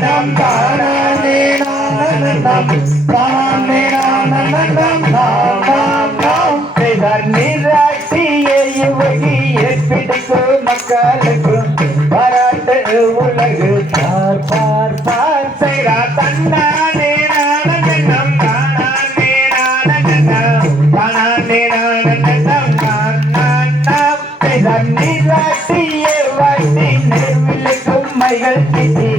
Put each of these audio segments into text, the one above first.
நானந்தம் தானே நானந்தம் தானே நானந்தம் நாம் நாம் நாம் செய்தார் நீராட்டியை இவகி பிடிக்கும் மக்களுக்கு பாராட்டு உலகு பார் பார் பார் செய்தார் தன்னானே நானந்தம் தானே நானந்தம் தானே நானந்தம் நான் நான் நாம் செய்தார் நீராட்டியை வாட்டி நெருவிலுக்கும் மைகள் கிட்டி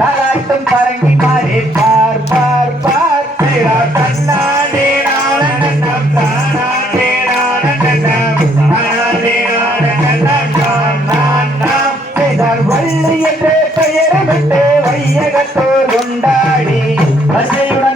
நலாட்டும் பரங்கி மாறி பார் பார் பார். பேரா கண்ணாடி வள்ளி தானே நானந்தம் விட்டு வையகத்தோர் கொண்டாடி வசையுடன்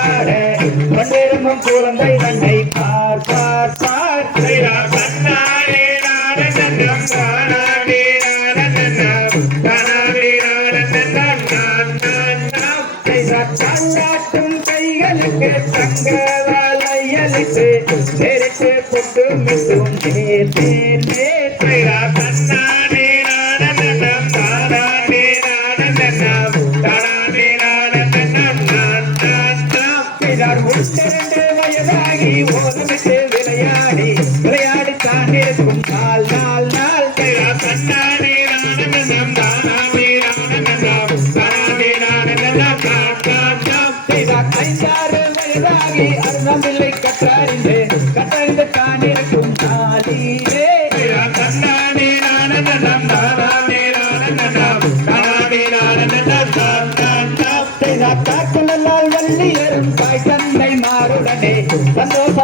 கொண்டாட கொண்டிருக்கும் குழந்தை தன்னை பார் பார் பார். செய்தார் தன்னானே நானந்தம் தானே நானந்தம் தானே நான் நான் நாம் செய்தார் கைகளுக்கு கொண்டு மிட்டும் நேர் நேர் நேர். செய்தார் செய்தார் வயதாகி ஓதமிட்டு விளையாடி விளையாடி தான் இருக்கும் நாள் நாள் நாள் தன்னானே நானந்தம் தானே நானந்தம் தானே ஐந்தாறு வயதாகி அருணமில்லை கற்றறிந்து கற்றறிந்து தான் இருக்கும் நாளிலே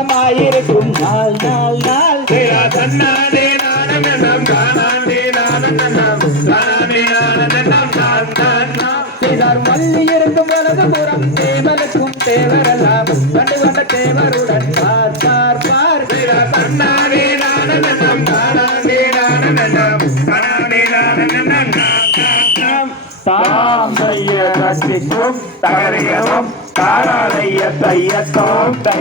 சந்தோஷமாயிருக்கும் நாள் நாள் நாள். செய்தார் தன்னானே நானந்தம் நான் நான் மல்லி இருக்கும் வலது புறம் தேவலுக்கும் தேவரெல்லாம். கண்டு கொண்ட தேவருடன் பார் பார் பார். செய்தார் தன்னானே நானந்தம் தானே நானந்தம் கட்டிக்கும் தகரியமும் தாராளைய தைய தோட்டை